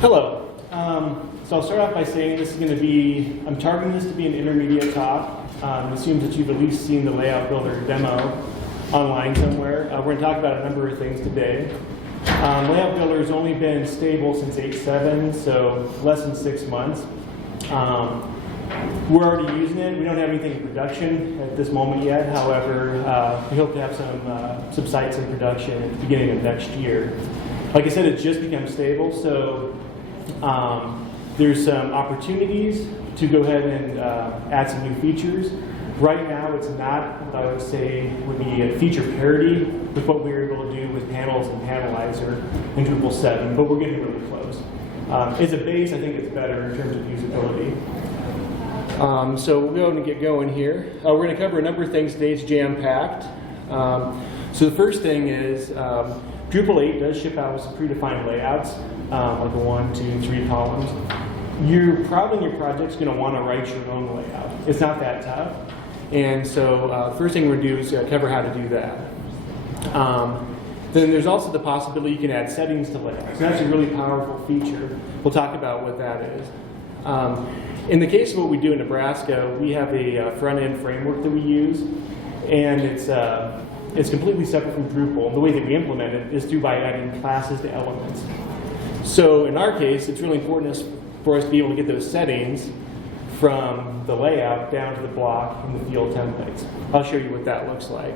Hello. So I'll start off by saying this is going to be, I'm targeting this to be an intermediate talk. It assumes that you've at least seen the Layout Builder demo online somewhere. We're going to talk about a number of things today. Layout Builder has only been stable since 8.7, so less than 6 months. We're already using it. We don't have anything in production at this moment yet. However, we hope to have some sites in production at the beginning of next year. Like I said, it's just become stable, so there's some opportunities to go ahead and add some new features. Right now, it's not what I would say would be a feature parity with what we were able to do with panels and Panelizer in Drupal 7, but we're getting really close. As a base, I think it's better in terms of usability. So we'll go ahead and get going here. We're going to cover a number of things today. It's jam-packed. So the first thing is Drupal 8 does ship out with some predefined layouts, like a 1, 2, 3 columns. You're probably in your project's going to want to write your own layout. It's not that tough. And so the first thing we're going to do is cover how to do that. Then there's also the possibility you can add settings to layouts. So that's a really powerful feature. We'll talk about what that is. In the case of what we do in Nebraska, we have a front-end framework that we use, and it's completely separate from Drupal. The way that we implement it is through by adding classes to elements. So in our case, it's really important for us to be able to get those settings from the layout down to the block and the field templates. I'll show you what that looks like.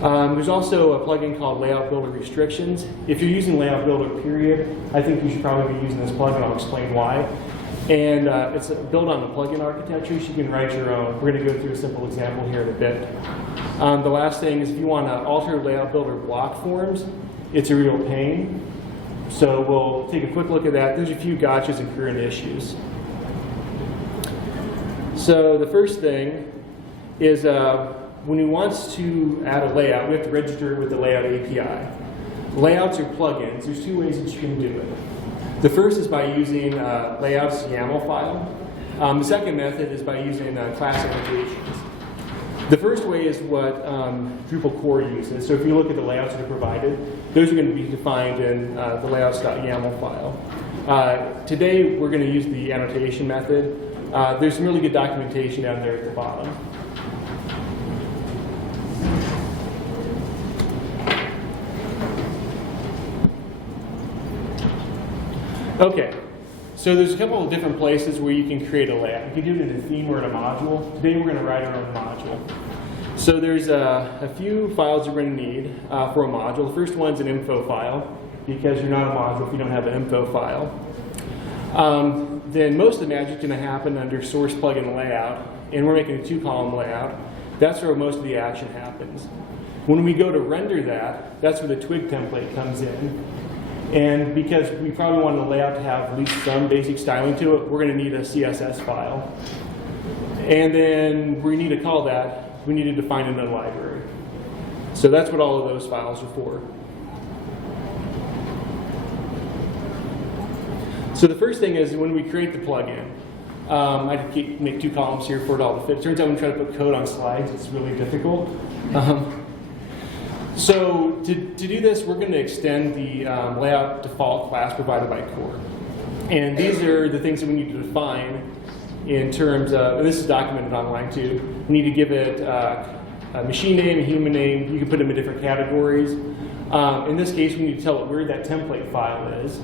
There's also a plugin called Layout Builder Restrictions. If you're using Layout Builder, period, I think you should probably be using this plugin. I'll explain why. And it's built on the plugin architecture, so you can write your own. We're going to go through a simple example here in a bit. The last thing is if you want to alter Layout Builder block forms, it's a real pain. So we'll take a quick look at that. There's a few gotchas and current issues. So the first thing is when we want to add a layout, we have to register it with the Layout API. Layouts are plugins. There's two ways that you can do it. The first is by using layouts YAML file. The second method is by using class annotations. The first way is what DrupalCorn uses. So if you look at the layouts that are provided, those are going to be defined in the layouts.yaml file. Today, we're going to use the annotation method. There's some really good documentation down there at the bottom. Okay, so there's a couple of different places where you can create a layout. You can do it in a theme or in a module. Today we're going to write our own module. So there's a few files you're going to need for a module. The first one's an info file, because you're not a module if you don't have an info file. Then most of the magic's going to happen under source plugin layout, and we're making a 2-column layout. That's where most of the action happens. When we go to render that, that's where the twig template comes in. And because we probably want the layout to have at least some basic styling to it, we're going to need a CSS file. And then we need to call that, we need to define it in a library. So that's what all of those files are for. So the first thing is when we create the plugin, I make 2 columns here for it all to fit. It turns out when we try to put code on slides, it's really difficult. So to do this, we're going to extend the layout default class provided by Core. And these are the things that we need to define in terms of, and this is documented online too, we need to give it a machine name, a human name. You can put them in different categories. In this case, we need to tell it where that template file is.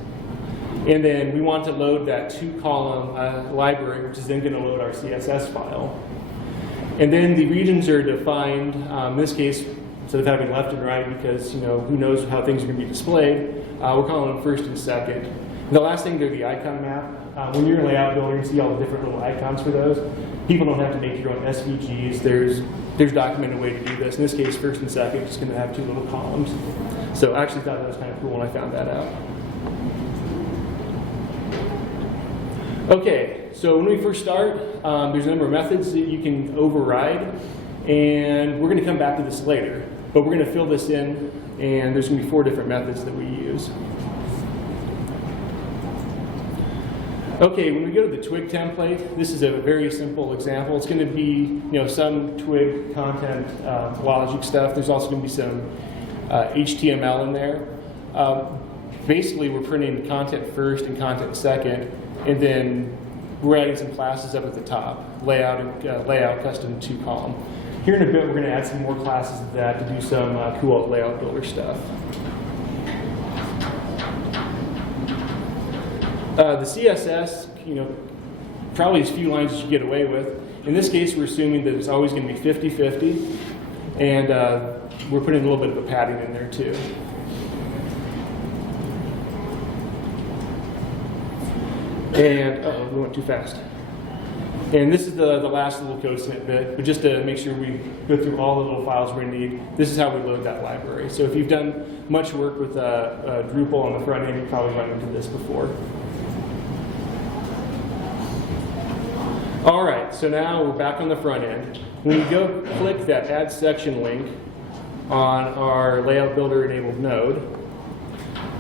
And then we want to load that 2-column library, which is then going to load our CSS file. And then the regions are defined, in this case, instead of having left and right, because who knows how things are going to be displayed, we're calling them first and second. And the last thing, they're the icon map. When you're in Layout Builder, you see all the different little icons for those. People don't have to make your own SVGs. There's documented way to do this. In this case, first and second, just going to have 2 little columns. So I actually thought that was kind of cool when I found that out. Okay, so when we first start, there's a number of methods that you can override, and we're going to come back to this later. But we're going to fill this in, and there's going to be 4 different methods that we use. Okay, when we go to the twig template, this is a very simple example. It's going to be some twig content logic stuff. There's also going to be some HTML in there. basically we're printing content first and content second, and then we're adding some classes up at the top, layout and layout custom 2-column. Here in a bit, we're going to add some more classes to that to do some cool layout builder stuff. The CSS, probably as few lines as you get away with. In this case, we're assuming that it's always going to be 50-50, and we're putting a little bit of a padding in there too. And we went too fast. And this is the last little code snippet, but just to make sure we go through all the little files we need, this is how we load that library. So if you've done much work with Drupal on the front end, you've probably run into this before. All right, so now we're back on the front end. When you go click that Add Section link on our Layout Builder enabled node,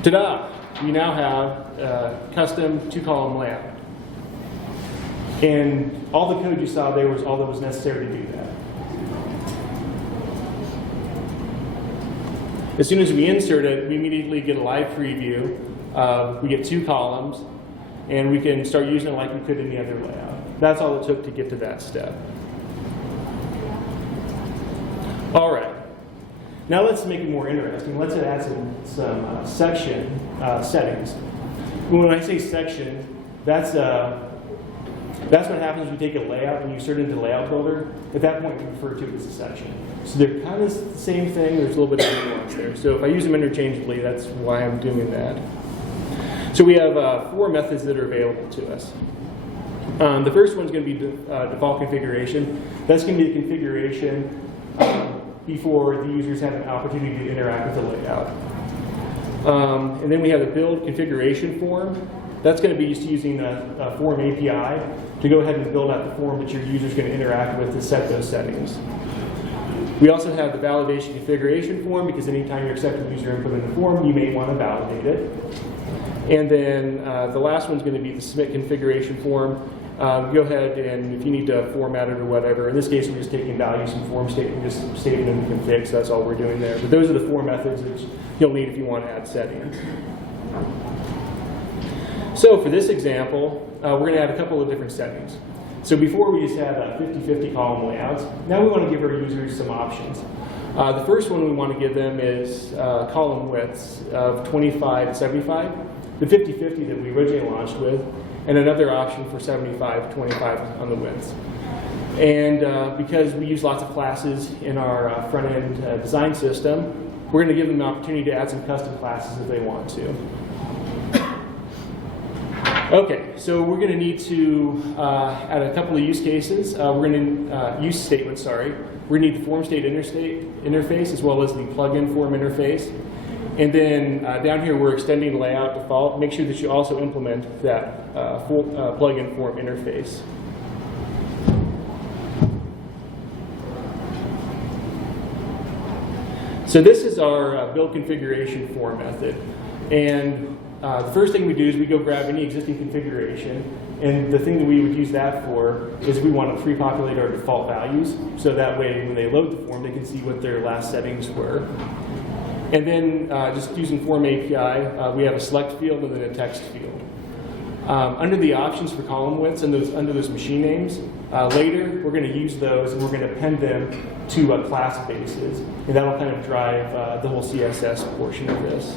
ta-da! We now have a custom 2-column layout. And all the code you saw there was all that was necessary to do that. As soon as we insert it, we immediately get a live preview. We get 2 columns, and we can start using it like we could any other layout. That's all it took to get to that step. All right. Now let's make it more interesting. Let's add some section settings. When I say section, that's what happens when you take a layout and you insert it into Layout Builder. At that point, we refer to it as a section. So they're kind of the same thing. There's a little bit of nuance there. So if I use them interchangeably, that's why I'm doing that. So we have 4 methods that are available to us. The first one's going to be default configuration. That's going to be the configuration before the users have an opportunity to interact with the layout. And then we have the build configuration form. That's going to be using a form API to go ahead and build out the form that your user is going to interact with to set those settings. We also have the validation configuration form, because anytime you're accepting user input in the form, you may want to validate it. And then the last one's going to be the submit configuration form. Go ahead and if you need to format it or whatever, in this case we're just taking values from form state and just stating them in config, so that's all we're doing there. But those are the 4 methods that you'll need if you want to add settings. So for this example, we're going to add a couple of different settings. So before we just had 50-50 column layouts, now we want to give our users some options. The first one we want to give them is column widths of 25 to 75, the 50-50 that we originally launched with, and another option for 75-25 on the widths. And because we use lots of classes in our front-end design system, we're going to give them the opportunity to add some custom classes if they want to. Okay, so we're going to need to add a couple of use cases. We're going to use statements. Sorry, we're going to need the form state interface as well as the plugin form interface. And then down here, we're extending layout default. Make sure that you also implement that plugin form interface. So this is our build configuration form method. And the first thing we do is we go grab any existing configuration. And the thing that we would use that for is we want to pre-populate our default values. So that way, when they load the form, they can see what their last settings were. And then just using Form API, we have a select field and then a text field. Under the options for column widths and under those machine names, later we're going to use those and we're going to append them to class bases. And that'll kind of drive the whole CSS portion of this.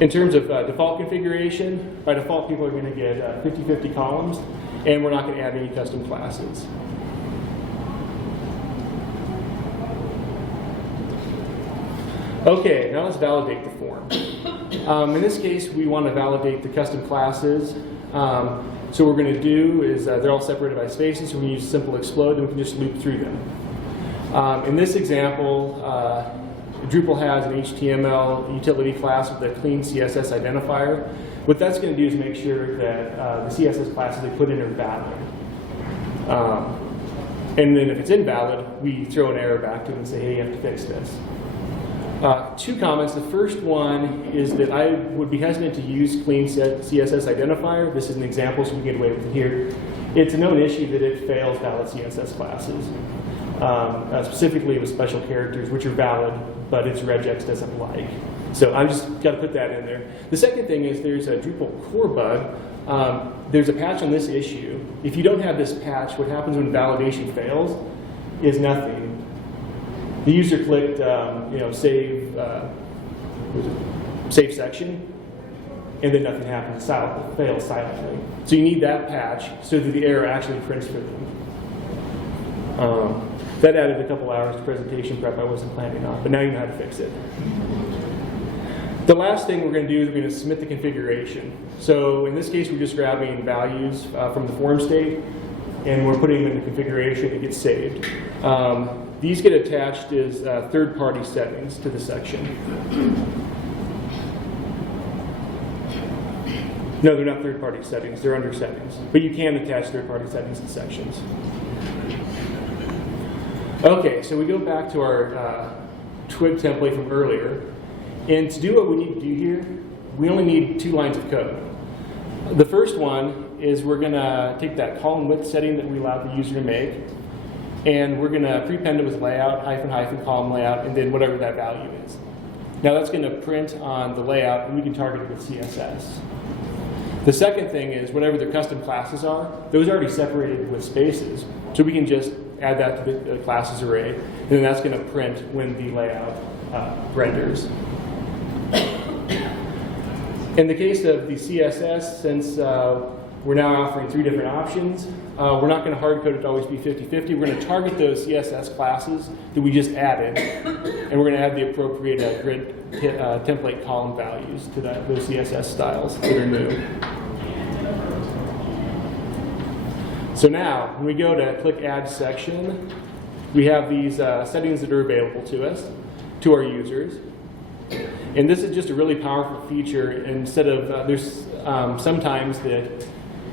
In terms of default configuration, by default people are going to get 50-50 columns, and we're not going to add any custom classes. Okay, now let's validate the form. In this case, we want to validate the custom classes. So what we're going to do is they're all separated by spaces, so we use simple explode, and we can just loop through them. In this example, Drupal has an HTML utility class with a clean CSS identifier. What that's going to do is make sure that the CSS classes they put in are valid. And then if it's invalid, we throw an error back to them and say, hey, you have to fix this. 2 comments. The first one is that I would be hesitant to use clean CSS identifier. This is an example, so we can get away with it here. It's a known issue that it fails valid CSS classes. specifically with special characters, which are valid, but its regex doesn't like. So I just got to put that in there. The second thing is there's a Drupal core bug. There's a patch on this issue. If you don't have this patch, what happens when validation fails is nothing. The user clicked, save section, and then nothing happens. It fails silently. So you need that patch so that the error actually prints for them. That added a couple hours to presentation prep I wasn't planning on, but now you know how to fix it. The last thing we're going to do is we're going to submit the configuration. So in this case, we're just grabbing values from the form state, and we're putting them in the configuration. It gets saved. These get attached as third-party settings to the section. No, they're not third-party settings. They're under settings. But you can attach third-party settings to sections. Okay, so we go back to our twig template from earlier. And to do what we need to do here, we only need 2 lines of code. The first one is we're going to take that column width setting that we allowed the user to make, and we're going to prepend it with layout, -- column layout, and then whatever that value is. Now that's going to print on the layout, and we can target it with CSS. The second thing is whatever their custom classes are, those are already separated with spaces. So we can just add that to the classes array, and then that's going to print when the layout renders. In the case of the CSS, since we're now offering 3 different options, we're not going to hard code it to always be 50/50. We're going to target those CSS classes that we just added, and we're going to add the appropriate grid template column values to those CSS styles that are new. So now, when we go to click Add Section, we have these settings that are available to us, to our users. And this is just a really powerful feature. Instead of there's sometimes that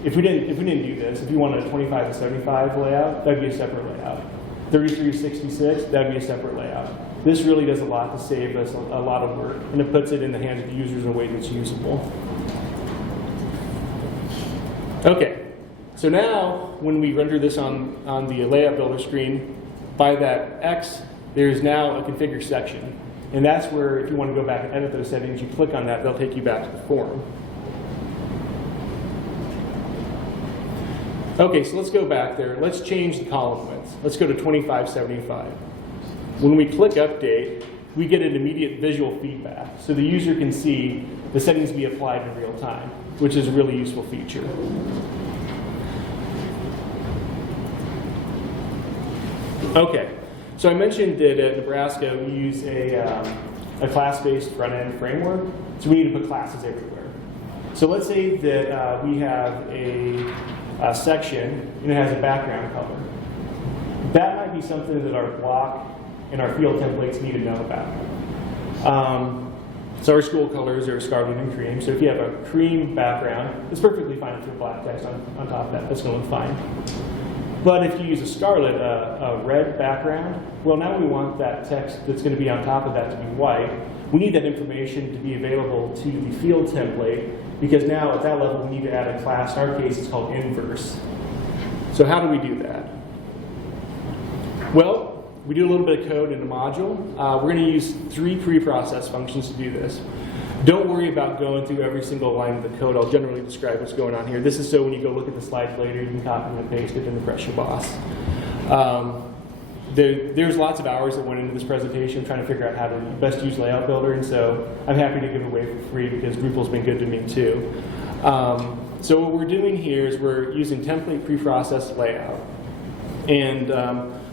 if we didn't do this, if you wanted a 25 to 75 layout, that'd be a separate layout. 33 to 66, that'd be a separate layout. This really does a lot to save us a lot of work, and it puts it in the hands of the users in a way that's usable. Okay, so now when we render this on the layout builder screen, by that X, there's now a configure section. And that's where, if you want to go back and edit those settings, you click on that, they'll take you back to the form. Okay, so let's go back there. Let's change the column width. Let's go to 2575. When we click Update, we get an immediate visual feedback. So the user can see the settings be applied in real time, which is a really useful feature. Okay. So I mentioned that at Nebraska we use a class-based front-end framework, so we need to put classes everywhere. So let's say that we have a section and it has a background color. That might be something that our block and our field templates need to know about. So our school colors are scarlet and cream, so if you have a cream background, it's perfectly fine to put black text on top of that. That's going to look fine. But if you use a scarlet, a red background, well, now we want that text that's going to be on top of that to be white. We need that information to be available to the field template, because now at that level we need to add a class. In our case, it's called inverse. So how do we do that? Well, we do a little bit of code in a module. We're going to use 3 pre-process functions to do this. Don't worry about going through every single line of the code. I'll generally describe what's going on here. This is so when you go look at the slides later, you can copy and paste it and impress your boss. There's lots of hours that went into this presentation trying to figure out how to best use Layout Builder, and so I'm happy to give it away for free because Drupal's been good to me too. So what we're doing here is we're using template preprocessed layout. And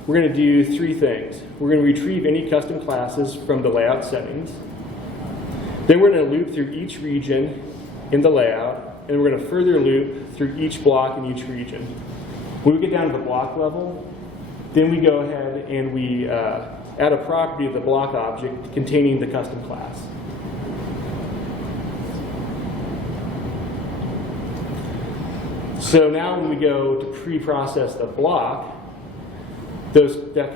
we're going to do 3 things. We're going to retrieve any custom classes from the layout settings. Then we're going to loop through each region in the layout, and we're going to further loop through each block in each region. When we get down to the block level, then we go ahead and we add a property of the block object containing the custom class. So now when we go to pre-process the block, that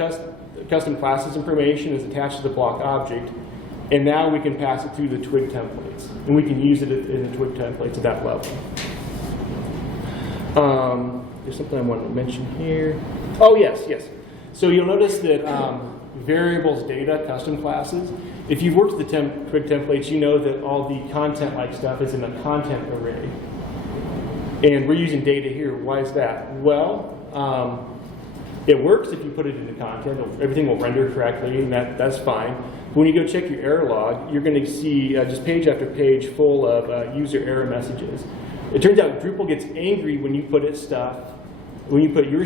custom classes information is attached to the block object, and now we can pass it through the twig templates, and we can use it in the twig templates at that level. There's something I wanted to mention here. Oh, yes. So you'll notice that variables data, custom classes, if you've worked with the Twig templates, you know that all the content-like stuff is in a content array. And we're using data here. Why is that? Well, it works if you put it into content. Everything will render correctly, and that's fine. But when you go check your error log, you're going to see just page after page full of user error messages. It turns out Drupal gets angry when you put your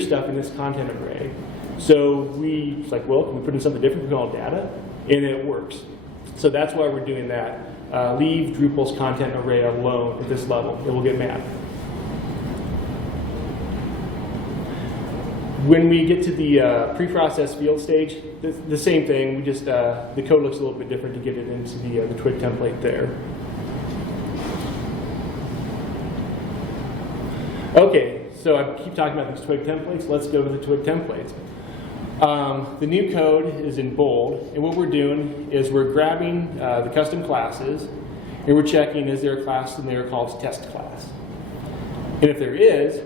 stuff in this content array. So it's like, well, can we put in something different? We call it data, and it works. So that's why we're doing that. Leave Drupal's content array alone at this level. It will get mad. When we get to the pre-processed field stage, the same thing. We just the code looks a little bit different to get it into the Twig template there. Okay, so I keep talking about these Twig templates. Let's go to the Twig templates. The new code is in bold, and what we're doing is we're grabbing the custom classes, and we're checking, is there a class in there called test class? And if there is,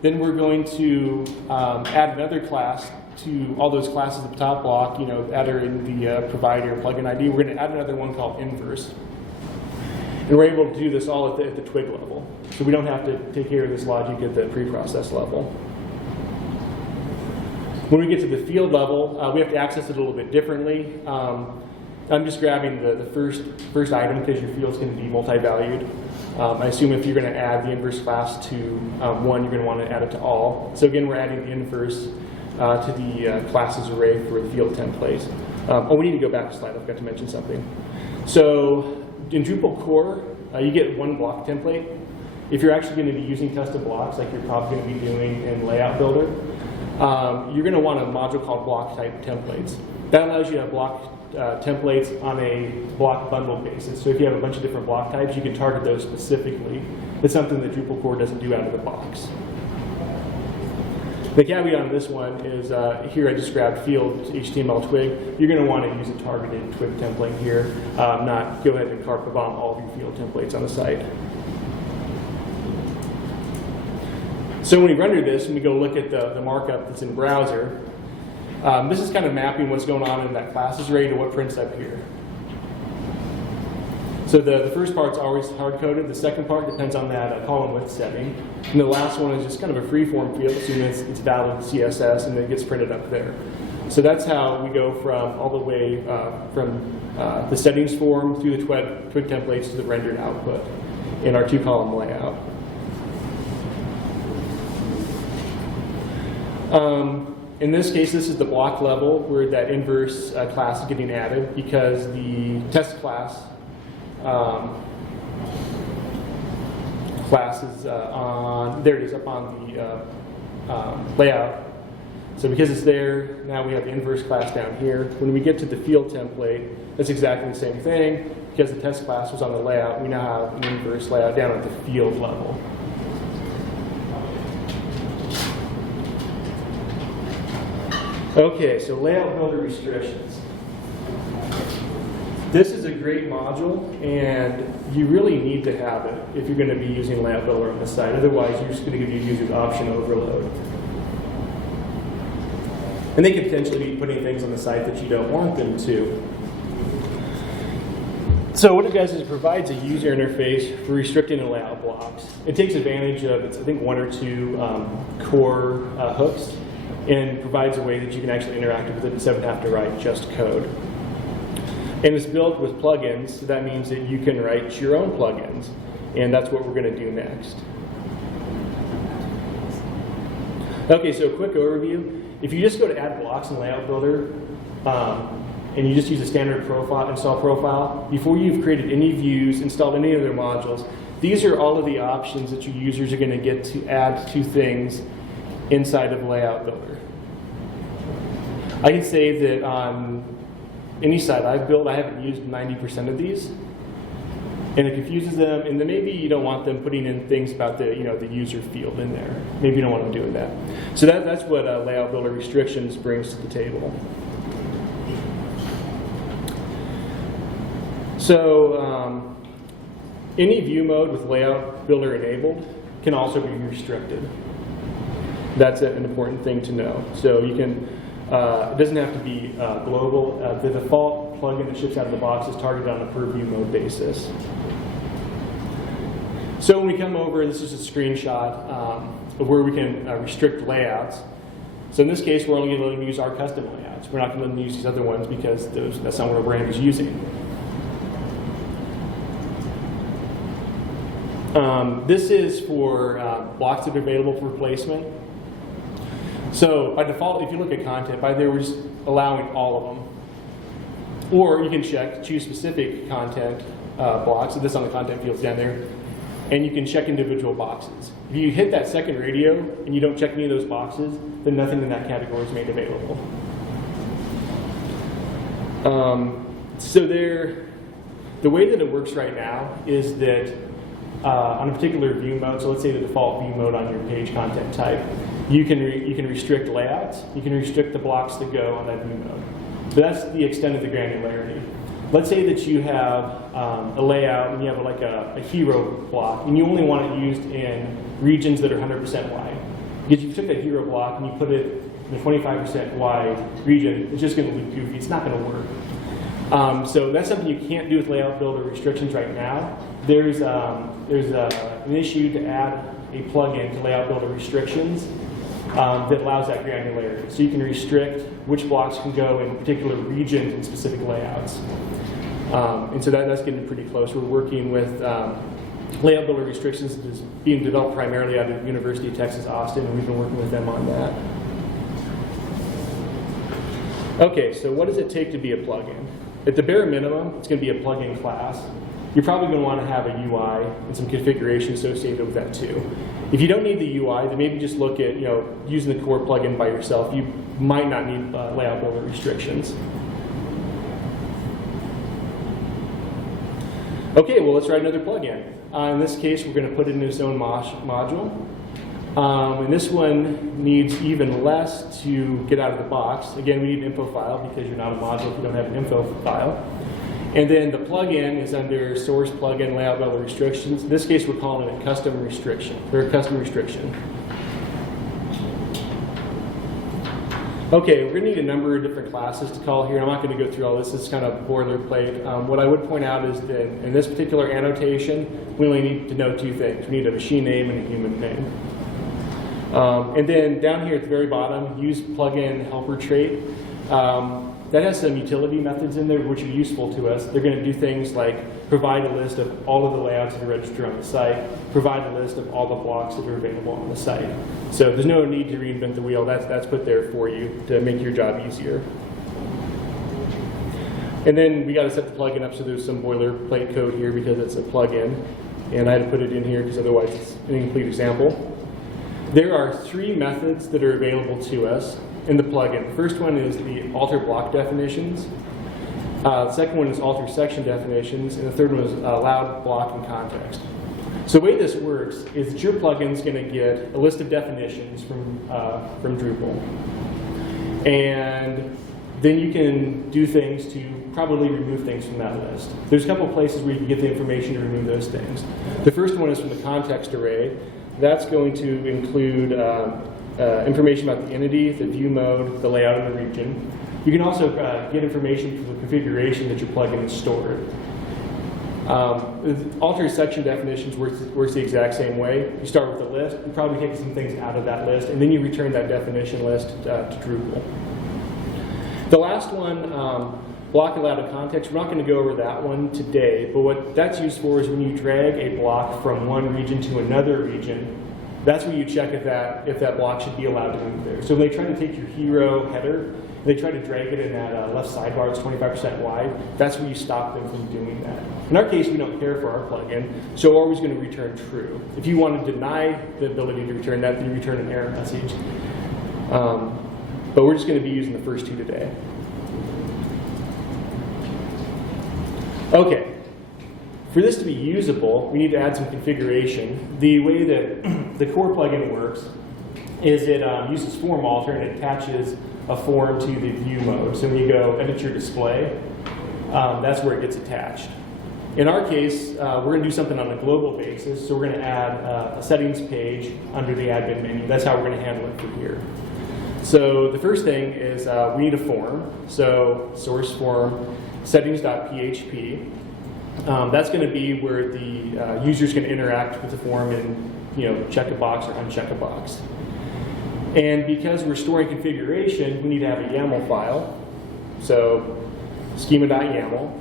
then we're going to add another class to all those classes at the top block, either in the provider plugin ID. We're going to add another one called inverse. And we're able to do this all at the Twig level. So we don't have to take care of this logic at the pre-process level. When we get to the field level, we have to access it a little bit differently. I'm just grabbing the first item because your field's going to be multi-valued. I assume if you're going to add the inverse class to one, you're going to want to add it to all. So again, we're adding the inverse to the classes array for the field template. We need to go back a slide. I forgot to mention something. So in Drupal core, you get one block template. If you're actually going to be using custom blocks, like you're probably going to be doing in Layout Builder, you're going to want a module called block type templates. That allows you to have block templates on a block bundle basis. So if you have a bunch of different block types, you can target those specifically. It's something that Drupal core doesn't do out of the box. The caveat on this one is here I just grabbed field HTML Twig. You're going to want to use a targeted Twig template here, not go ahead and carpet bomb all of your field templates on the site. So when we render this and we go look at the markup that's in browser, this is kind of mapping what's going on in that classes array to what prints up here. So the first part's always hard-coded. The second part depends on that column width setting. And the last one is just kind of a free-form field, assuming it's valid CSS, and it gets printed up there. So that's how we go from all the way from the settings form through the Twig templates to the rendered output in our two-column layout. In this case, this is the block level where that inverse class is getting added because the test class is on, there it is, up on the layout. So because it's there, now we have the inverse class down here. When we get to the field template, it's exactly the same thing. Because the test class was on the layout, we now have an inverse layout down at the field level. Okay, so layout builder restrictions. This is a great module, and you really need to have it if you're going to be using layout builder on the site. Otherwise, you're just going to give your users option overload. And they could potentially be putting things on the site that you don't want them to. So what it does is it provides a user interface for restricting the layout blocks. It takes advantage of, I think, one or two core hooks, and provides a way that you can actually interact with it instead of having to write just code. And it's built with plugins, so that means that you can write your own plugins, and that's what we're going to do next. Okay, so a quick overview. If you just go to Add Blocks in Layout Builder, and you just use a standard install profile, before you've created any views, installed any other modules, these are all of the options that your users are going to get to add to things inside of Layout Builder. I can say that on any site I've built, I haven't used 90% of these, and it confuses them. And then maybe you don't want them putting in things about the the user field in there. Maybe you don't want them doing that. So that's what Layout Builder restrictions brings to the table. So any view mode with Layout Builder enabled can also be restricted. That's an important thing to know. So you can It doesn't have to be global. The default plugin that ships out of the box is targeted on a per view mode basis. So when we come over, this is a screenshot of where we can restrict layouts. So in this case, we're only going to let them use our custom layouts. We're not going to let them use these other ones because that's not what our brand is using. This is for blocks that are available for replacement. So by default, if you look at content, by there we're just allowing all of them. Or you can choose specific content blocks. So this on the content fields down there. And you can check individual boxes. If you hit that second radio and you don't check any of those boxes, then nothing in that category is made available. So the way that it works right now is that on a particular view mode, so let's say the default view mode on your page content type, you can restrict layouts, you can restrict the blocks that go on that view mode. So that's the extent of the granularity. Let's say that you have a layout and you have like a hero block, and you only want it used in regions that are 100% wide. Because if you took that hero block and you put it in a 25% wide region, it's just going to look goofy. It's not going to work. So that's something you can't do with layout builder restrictions right now. There's an issue to add a plugin to layout builder restrictions that allows that granularity. So you can restrict which blocks can go in particular regions and specific layouts. And so that's getting pretty close. We're working with layout builder restrictions that is being developed primarily out of the University of Texas, Austin, and we've been working with them on that. Okay, so what does it take to be a plugin? At the bare minimum, it's going to be a plugin class. You're probably going to want to have a UI and some configuration associated with that too. If you don't need the UI, then maybe just look at using the core plugin by yourself. You might not need layout builder restrictions. Okay, well let's write another plugin. In this case, we're going to put it in its own module. And this one needs even less to get out of the box. Again, we need an info file because you're not a module if you don't have an info file. And then the plugin is under source plugin layout builder restrictions. In this case, we're calling it custom restriction, or custom restriction. Okay, we're going to need a number of different classes to call here. I'm not going to go through all this. It's kind of boilerplate. What I would point out is that in this particular annotation, we only need to know two things. We need a machine name and a human name. And then down here at the very bottom, use plugin helper trait. That has some utility methods in there which are useful to us. They're going to do things like provide a list of all of the layouts that are registered on the site, provide a list of all the blocks that are available on the site. So there's no need to reinvent the wheel. That's put there for you to make your job easier. And then we got to set the plugin up so there's some boilerplate code here because it's a plugin. And I had to put it in here because otherwise it's an incomplete example. There are three methods that are available to us in the plugin. The first one is the alter block definitions. The second one is alter section definitions, and the third one is allowed block and context. So the way this works is that your plugin is going to get a list of definitions from Drupal, and then you can do things to probably remove things from that list. There's a couple of places where you can get the information to remove those things. The first one is from the context array. That's going to include information about the entity, the view mode, the layout, and the region. You can also get information from the configuration that your plugin is stored. Alter section definitions works the exact same way. You start with a list, you probably take some things out of that list, and then you return that definition list to Drupal. The last one, block allowed and context, we're not going to go over that one today, but what that's used for is when you drag a block from one region to another region, that's where you check if that block should be allowed to move there. So when they try to take your hero header, they try to drag it in that left sidebar that's 25% wide, that's where you stop them from doing that. In our case, we don't care for our plugin, so we're always going to return true. If you want to deny the ability to return that, then you return an error message. But we're just going to be using the first two today. Okay, for this to be usable, we need to add some configuration. The way that the core plugin works is it uses form alter and it attaches a form to the view mode. So when you go edit your display, that's where it gets attached. In our case, we're going to do something on a global basis, so we're going to add a settings page under the admin menu. That's how we're going to handle it from here. So the first thing is we need a form. So source form settings.php. That's going to be where the user's going to interact with the form and check a box or uncheck a box. And because we're storing configuration, we need to have a YAML file. So schema.yaml.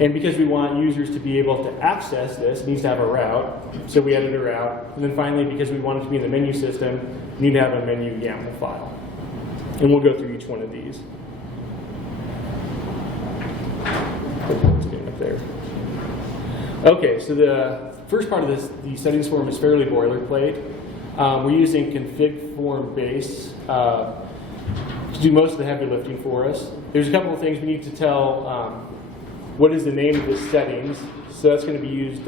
And because we want users to be able to access this, it needs to have a route. So we added a route. And then finally, because we want it to be in the menu system, we need to have a menu YAML file. And we'll go through each one of these. Let's get it up there. Okay, so the first part of the settings form is fairly boilerplate. We're using config form base to do most of the heavy lifting for us. There's a couple of things we need to tell. What is the name of the settings? So that's going to be used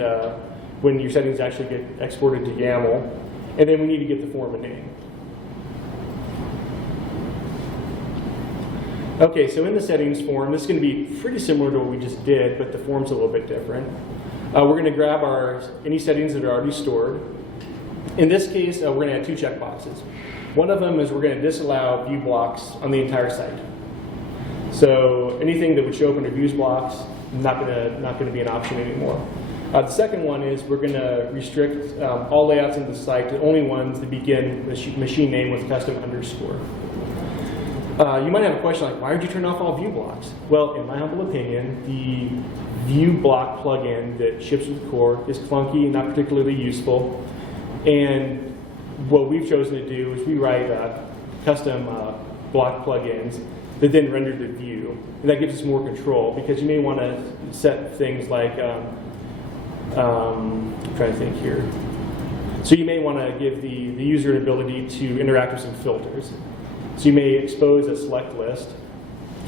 when your settings actually get exported to YAML. And then we need to get the form a name. Okay, so in the settings form, this is going to be pretty similar to what we just did, but the form's a little bit different. We're going to grab any settings that are already stored. In this case, we're going to add two checkboxes. One of them is we're going to disallow view blocks on the entire site. So anything that would show up under views blocks, not going to be an option anymore. The second one is we're going to restrict all layouts in the site to only ones that begin machine name with custom underscore. You might have a question like, why would you turn off all view blocks? Well, in my humble opinion, the view block plugin that ships with core is clunky and not particularly useful. And what we've chosen to do is we write custom block plugins that then render the view. And that gives us more control because you may want to set things like, I'm trying to think here. So you may want to give the user an ability to interact with some filters. So you may expose a select list,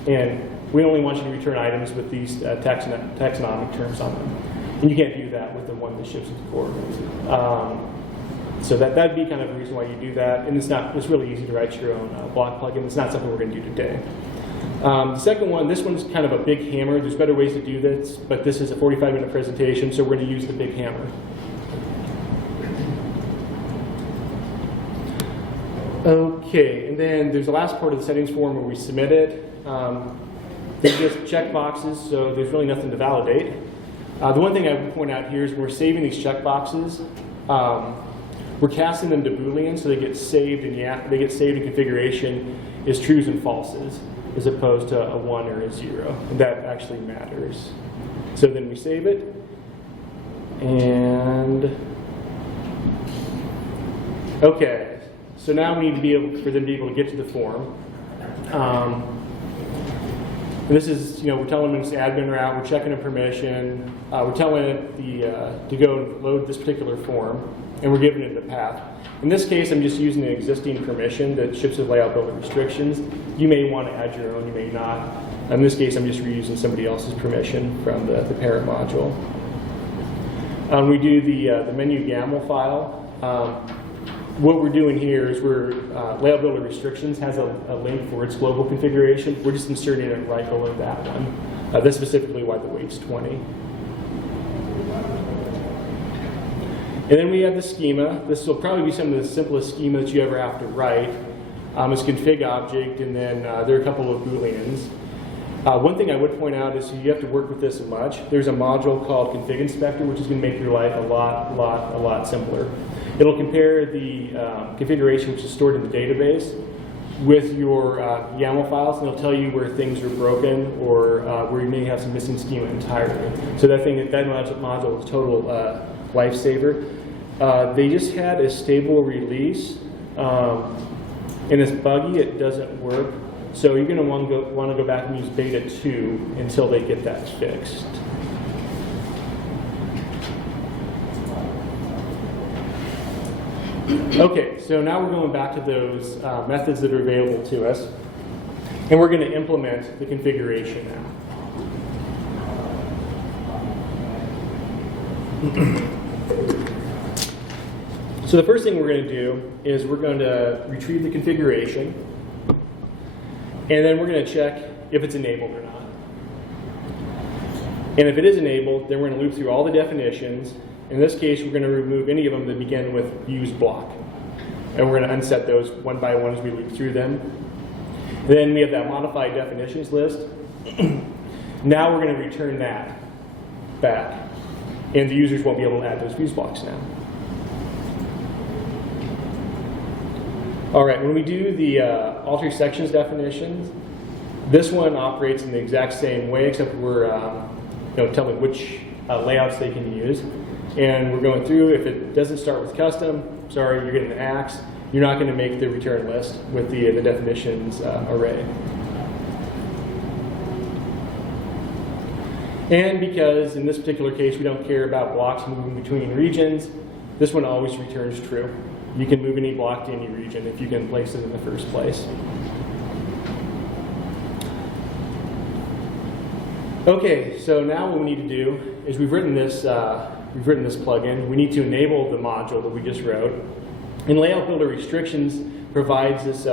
and we only want you to return items with these taxonomic terms on them. And you can't do that with the one that ships with the core. So that'd be kind of the reason why you do that. And it's really easy to write your own block plugin. It's not something we're going to do today. The second one, this one's kind of a big hammer. There's better ways to do this, but this is a 45-minute presentation, so we're going to use the big hammer. Okay, and then there's the last part of the settings form where we submit it. They're just check boxes, so there's really nothing to validate. The one thing I would point out here is when we're saving these check boxes, we're casting them to Boolean, so they get saved in configuration as trues and falses, as opposed to a 1 or a 0. And that actually matters. So then we save it, and okay. So now we need for them to be able to get to the form. And this is, we're telling them it's the admin route, we're checking a permission, we're telling it to go and load this particular form, and we're giving it a path. In this case, I'm just using an existing permission that ships with layout builder restrictions. You may want to add your own, you may not. In this case, I'm just reusing somebody else's permission from the parent module. We do the menu YAML file. What we're doing here is layout builder restrictions has a link for its global configuration. We're just inserting it right below that one. That's specifically why the weight's 20. And then we have the schema. This will probably be some of the simplest schema that you ever have to write. It's config object, and then there are a couple of Booleans. One thing I would point out is you have to work with this much. There's a module called config inspector, which is going to make your life a lot simpler. It'll compare the configuration which is stored in the database with your YAML files, and it'll tell you where things are broken or where you may have some missing schema entirely. So that module is a total lifesaver. They just had a stable release, and it's buggy. It doesn't work. So you're going to want to go back and use beta 2 until they get that fixed. Okay, so now we're going back to those methods that are available to us, and we're going to implement the configuration now. So the first thing we're going to do is we're going to retrieve the configuration, and then we're going to check if it's enabled or not. And if it is enabled, then we're going to loop through all the definitions. In this case, we're going to remove any of them that begin with use block. And we're going to unset those one by one as we loop through them. Then we have that modified definitions list. Now we're going to return that back. And the users won't be able to add those fuse blocks now. All right, when we do the alter sections definitions, this one operates in the exact same way, except we're telling which layouts they can use. And we're going through, if it doesn't start with custom, sorry, you're getting an axe. You're not going to make the return list with the definitions array. And because in this particular case we don't care about blocks moving between regions, this one always returns true. You can move any block to any region if you can place it in the first place. Okay, so now what we need to do is we've written this plugin. We need to enable the module that we just wrote. And Layout Builder Restrictions provides this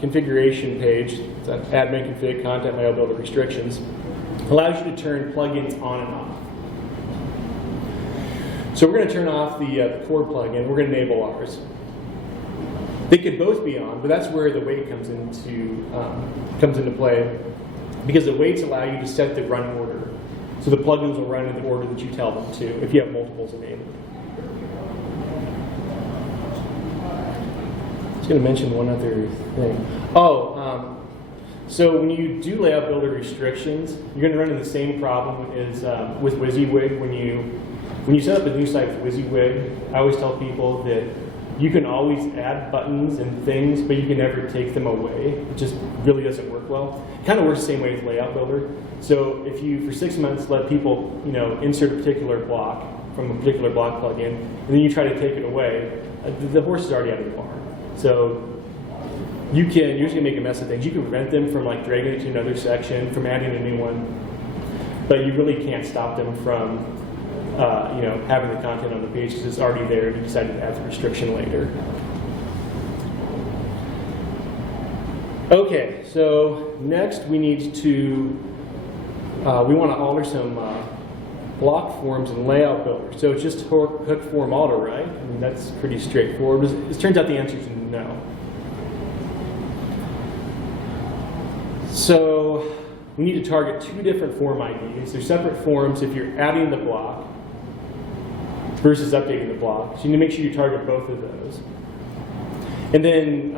configuration page. It's admin config content layout builder restrictions. Allows you to turn plugins on and off. So we're going to turn off the core plugin. We're going to enable ours. They could both be on, but that's where the wait comes into play, because the waits allow you to set the run order. So the plugins will run in the order that you tell them to if you have multiples enabled. I was going to mention one other thing. So when you do layout builder restrictions, you're going to run into the same problem as with WYSIWYG. When you set up a new site with WYSIWYG, I always tell people that you can always add buttons and things, but you can never take them away. It just really doesn't work well. It kind of works the same way with Layout Builder. So if you, for 6 months, let people insert a particular block from a particular block plugin, and then you try to take it away, the horse is already out of the barn. So you can usually make a mess of things. You can prevent them from dragging it to another section, from adding a new one, but you really can't stop them from having the content on the page because it's already there and you decided to add the restriction later. Okay, so next we need to, we want to alter some block forms in Layout Builder. So it's just hook form alter, right? I mean, that's pretty straightforward. It turns out the answer is no. So we need to target two different form IDs. They're separate forms if you're adding the block versus updating the block. So you need to make sure you target both of those. And then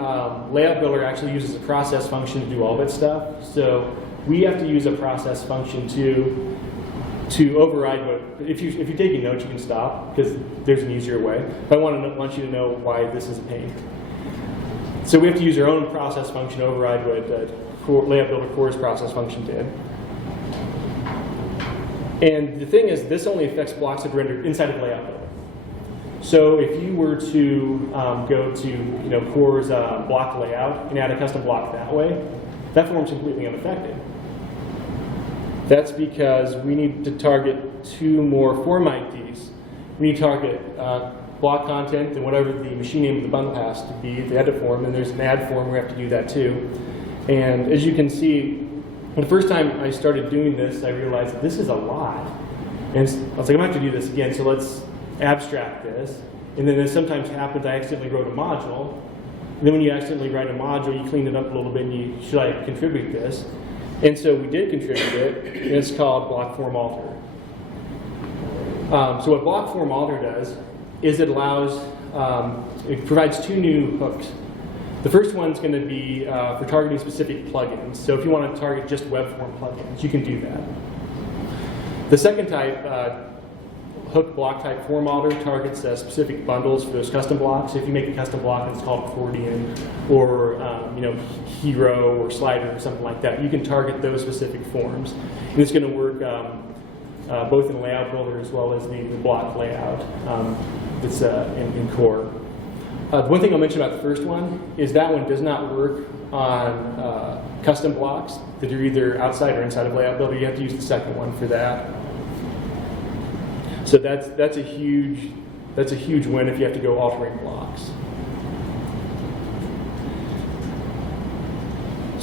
Layout Builder actually uses a process function to do all that stuff. So we have to use a process function to override what, if you're taking notes, you can stop because there's an easier way. But I want you to know why this is a pain. So we have to use our own process function to override what Layout Builder Core's process function did. And the thing is, this only affects blocks that are rendered inside of Layout Builder. So if you were to go to Core's block layout and add a custom block that way, that form's completely unaffected. That's because we need to target two more form IDs. We need to target block content and whatever the machine name of the bundle has to be, the edit form, and there's an add form, we have to do that too. And as you can see, the first time I started doing this, I realized that this is a lot. And I was like, I'm going to have to do this again, so let's abstract this. And then as sometimes happens, I accidentally wrote a module. And then when you accidentally write a module, you clean it up a little bit and you, should I contribute this? And so we did contribute it, and it's called block form alter. So what block form alter does is it allows, it provides two new hooks. The first one's going to be for targeting specific plugins. So if you want to target just web form plugins, you can do that. The second type, hook block type form alter, targets specific bundles for those custom blocks. So if you make a custom block that's called accordion or hero or slider or something like that, you can target those specific forms. And it's going to work both in Layout Builder as well as the block layout that's in Core. The one thing I'll mention about the first one is that one does not work on custom blocks that are either outside or inside of Layout Builder. You have to use the second one for that. So that's a huge win if you have to go altering blocks.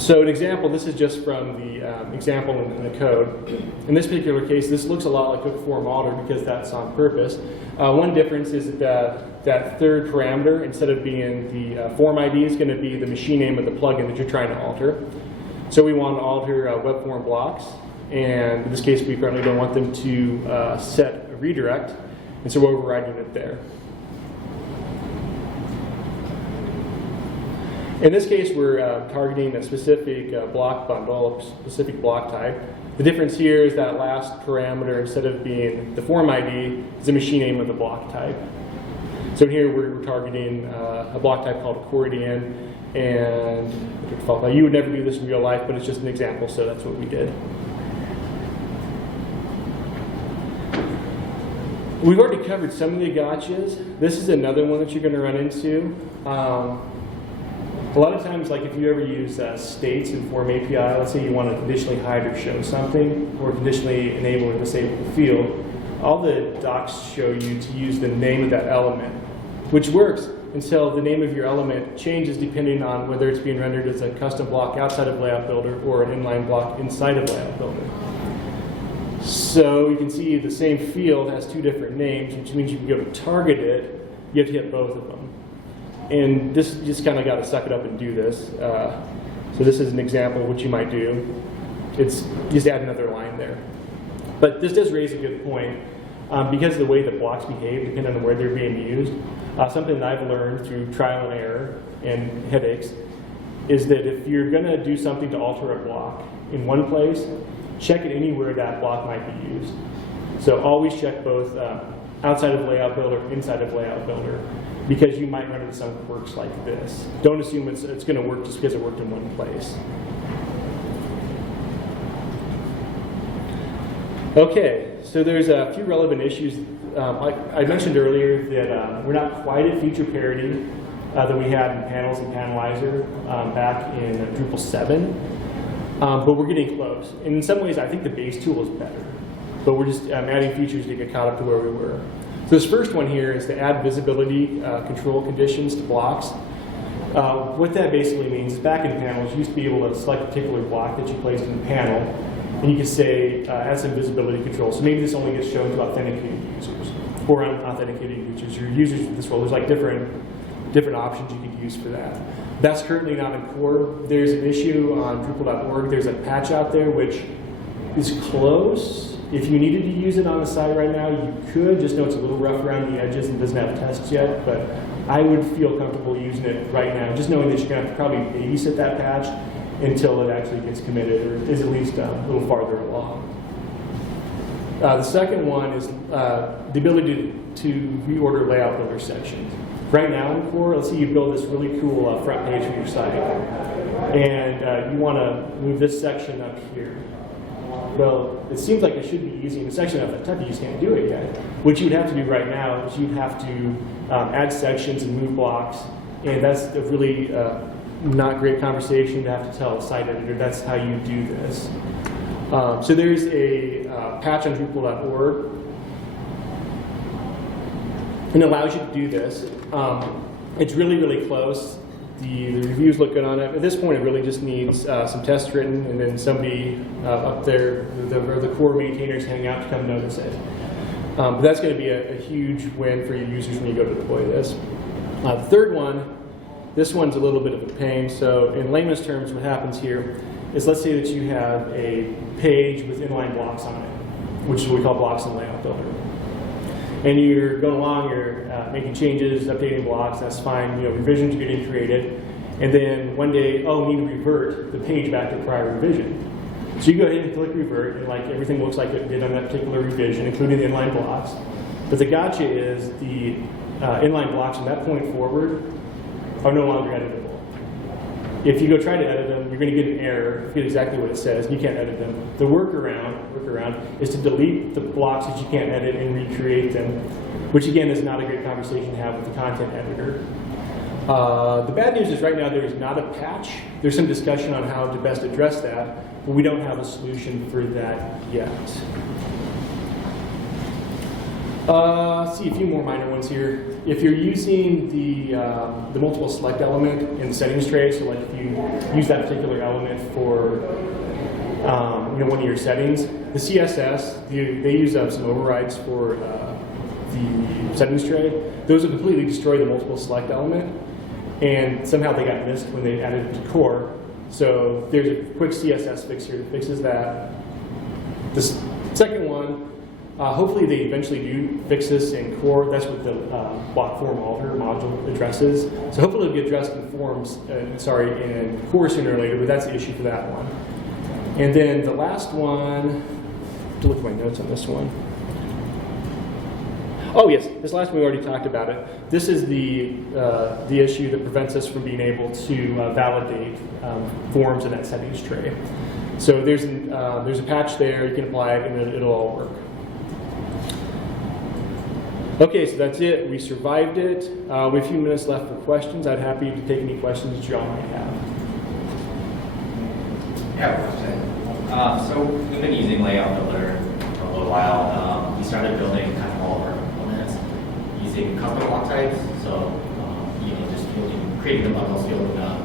So an example, this is just from the example in the code. In this particular case, this looks a lot like hook form alter because that's on purpose. One difference is that third parameter, instead of being the form ID, is going to be the machine name of the plugin that you're trying to alter. So we want to alter web form blocks, and in this case, we currently don't want them to set a redirect, and so we're overriding it there. In this case, we're targeting a specific block bundle, a specific block type. The difference here is that last parameter, instead of being the form ID, is the machine name of the block type. So here we're targeting a block type called accordion, and you would never do this in real life, but it's just an example, so that's what we did. We've already covered some of the gotchas. This is another one that you're going to run into. A lot of times, like if you ever use states in Form API, let's say you want to conditionally hide or show something, or conditionally enable or disable the field, all the docs show you to use the name of that element, which works until the name of your element changes depending on whether it's being rendered as a custom block outside of Layout Builder or an inline block inside of Layout Builder. So you can see the same field has two different names, which means you can go to target it, you have to hit both of them. And this, you just kind of got to suck it up and do this. So this is an example of what you might do. It's just add another line there. But this does raise a good point. Because of the way that blocks behave, depending on where they're being used, something that I've learned through trial and error and headaches is that if you're going to do something to alter a block in one place, check it anywhere that block might be used. So always check both outside of Layout Builder, inside of Layout Builder, because you might run into some quirks like this. Don't assume it's going to work just because it worked in one place. Okay, so there's a few relevant issues. Like I mentioned earlier that we're not quite at feature parity that we had in Panels and Panelizer back in Drupal 7, but we're getting close. And in some ways, I think the base tool is better, but we're just adding features to get caught up to where we were. So this first one here is to add visibility control conditions to blocks. What that basically means is back in Panels, you used to be able to select a particular block that you placed in the panel, and you could say add some visibility control. So maybe this only gets shown to authenticated users or unauthenticated users. Your users with this role, there's like different options you could use for that. That's currently not in core. There's an issue on Drupal.org. There's a patch out there which is close. If you needed to use it on the site right now, you could. Just know it's a little rough around the edges and doesn't have tests yet, but I would feel comfortable using it right now, just knowing that you're going to have to probably babysit that patch until it actually gets committed or is at least a little farther along. The second one is the ability to reorder Layout Builder sections. Right now in core, let's say you build this really cool front page for your site, and you want to move this section up here. Well, it seems like it should be using the section of that type, you just can't do it yet. What you would have to do right now is you'd have to add sections and move blocks, and that's a really not great conversation to have to tell a site editor. That's how you do this. So there's a patch on Drupal.org, and it allows you to do this. It's really, really close. The reviews look good on it. At this point, it really just needs some tests written, and then somebody up there, where the core maintainers hang out, to come notice it. But that's going to be a huge win for your users when you go to deploy this. The third one, this one's a little bit of a pain. So in layman's terms, what happens here is, let's say that you have a page with inline blocks on it, which is what we call blocks in Layout Builder. And you're going along, you're making changes, updating blocks, that's fine, revisions are getting created. And then one day, oh, we need to revert the page back to prior revision. So you go ahead and click revert, and like everything looks like it did on that particular revision, including the inline blocks. But the gotcha is the inline blocks from that point forward are no longer editable. If you go try to edit them, you're going to get an error, you get exactly what it says, and you can't edit them. The workaround is to delete the blocks that you can't edit and recreate them, which again is not a great conversation to have with the content editor. The bad news is right now there is not a patch. There's some discussion on how to best address that, but we don't have a solution for that yet. See a few more minor ones here. If you're using the multiple select element in the settings tray, so like if you use that particular element for one of your settings, the CSS they use some overrides for the settings tray. Those will completely destroy the multiple select element, and somehow they got missed when they added it to core. So there's a quick CSS fix here that fixes that. The second one. Hopefully they eventually do fix this in core. That's what the block form alter module addresses. So hopefully it'll get addressed in in core sooner or later, but that's the issue for that one. And then the last one, I have to look at my notes on this one. Oh yes, this last one we already talked about it. This is the issue that prevents us from being able to validate forms in that settings tray. So there's a patch there, you can apply it and it'll all work. Okay, so that's it. We survived it. We have a few minutes left for questions. I'd happy to take any questions that y'all might have. Yeah, question. So we've been using Layout Builder for a little while. We started building kind of all of our components using custom block types. So just creating the bundles, fielding them.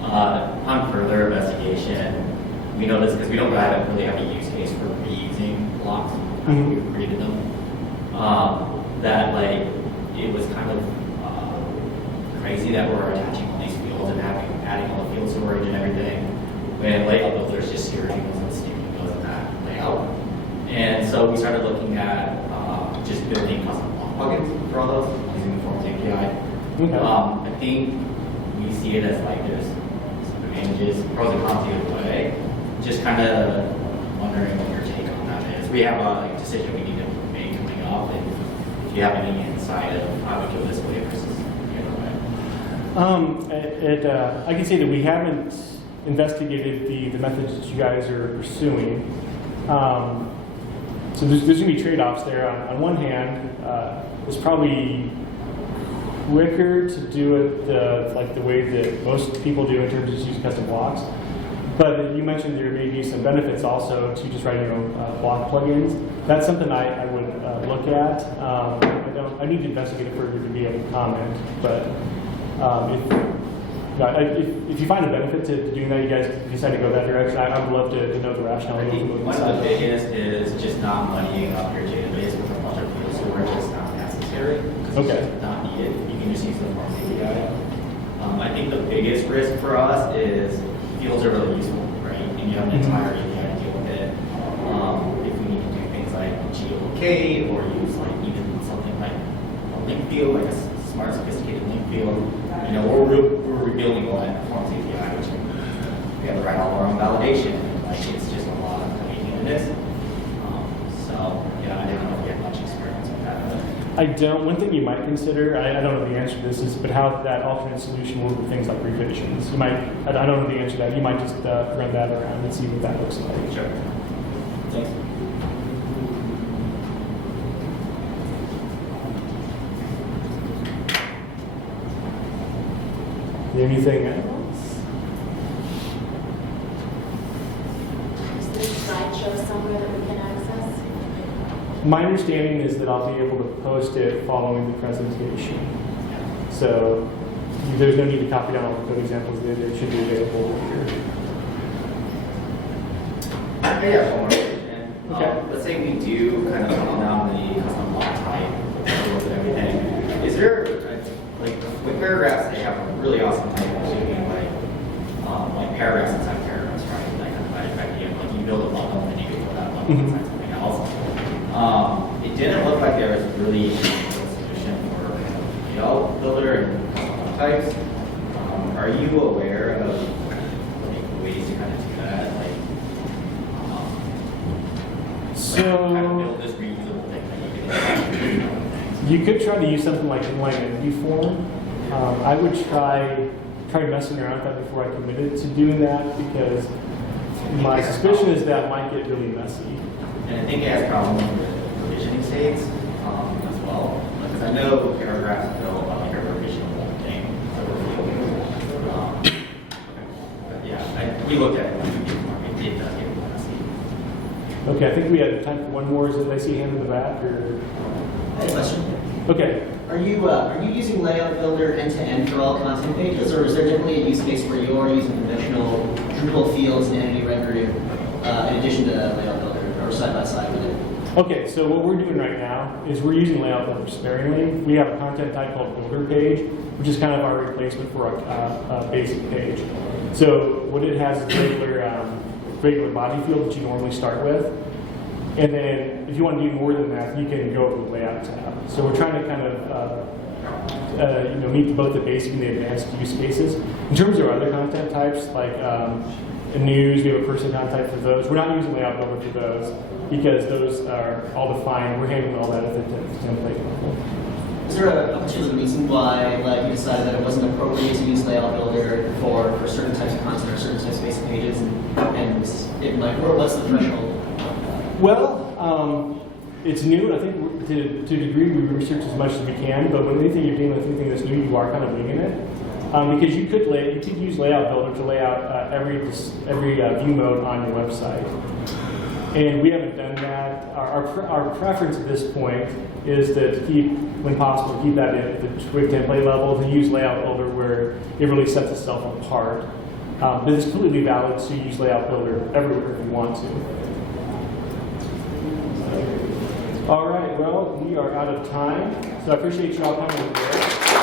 On further investigation, we noticed because we don't really have a use case for reusing blocks after we've created them. That it was kind of crazy that we're attaching all these fields and adding all the field storage and everything when Layout Builder is just here and sticking those in that layout. And so we started looking at just building custom block plugins for all those using the Forms API. Okay. I think we see it as there's some advantages, pros and cons either way. Just kind of wondering what your take on that is. We have a decision we need to make coming up. And do you have any insight of how to go this way versus the other way? I can say that we haven't investigated the methods that you guys are pursuing. So there's going to be trade-offs there. On one hand, it's probably quicker to do it the way that most people do in terms of just using custom blocks. But you mentioned there may be some benefits also to just writing your own block plugins. That's something I would look at. I need to investigate it further to be able to comment. But if you find a benefit to doing that, you guys decide to go that direction, I would love to know the rationale. I think one of the biggest is just not muddying up your database with a bunch of field storage that's not necessary. Okay. It's not needed. You can just use the Forms API. I think the biggest risk for us is fields are really useful, right? And you have an entire API to deal with it. If we need to do things like geolocate or use even something like a link field, like a smart, sophisticated link field, we're rebuilding one Forms API, which we have to write all our own validation. It's just a lot of handedness. I don't know if you have much experience with that. I don't. One thing you might consider, I don't know the answer to this, but how that alternate solution works with things like revisions. You might, I don't know the answer to that. You might just run that around and see what that looks like. Sure. Thanks. Anything else? Is there a slideshow somewhere that we can access? My understanding is that I'll be able to post it following the presentation. So there's no need to copy down all the code examples. They should be available here. I have one more question. Okay. Let's say we do kind of tunnel down the custom block type and everything. Is there, with paragraphs, they have a really awesome type of shaping, like paragraphs inside paragraphs, right? That kind of idea. You build a bundle and then you can put that bundle inside something else. It didn't look like there was really a solution for kind of Layout Builder and custom block types. Are you aware of ways to kind of do that? Kind of build this reusable thing that you can You could try to use something like inline entity form. I would try messing around with that before I committed to doing that, because my suspicion is that might get really messy. And I think it has problems with provisioning states as well. Because I know paragraphs build like a provisionable thing. But yeah, we looked at it. It does get messy. Okay, I think we had time for one more. Is it I see a hand in the back? Or? I have a question. Okay. Are you using Layout Builder end-to-end for all content pages, or is there definitely a use case where you are using conventional Drupal fields and entity rendering in addition to Layout Builder, or side by side with it? Okay, so what we're doing right now is we're using Layout Builder sparingly. We have a content type called Builder Page, which is kind of our replacement for a basic page. So what it has is regular body field that you normally start with. And then if you want to do more than that, you can go over the Layout tab. So we're trying to kind of meet both the basic and the advanced use cases. In terms of our other content types, like news, we have a person content type for those. We're not using Layout Builder for those because those are all defined. We're handling all that at the template level. Is there a particular reason why you decided that it wasn't appropriate to use Layout Builder for certain types of content or certain types of basic pages, and it might, or what's the threshold? Well, it's new. I think to a degree we research as much as we can, but when anything you're dealing with anything that's new, you are kind of winging it. Because you could use Layout Builder to lay out every view mode on your website, and we haven't done that. Our preference at this point is to keep, when possible, keep that at the Twig template level, to use Layout Builder where it really sets itself apart. But it's completely valid to use Layout Builder everywhere if you want to. All right, well, we are out of time, so I appreciate you all coming today.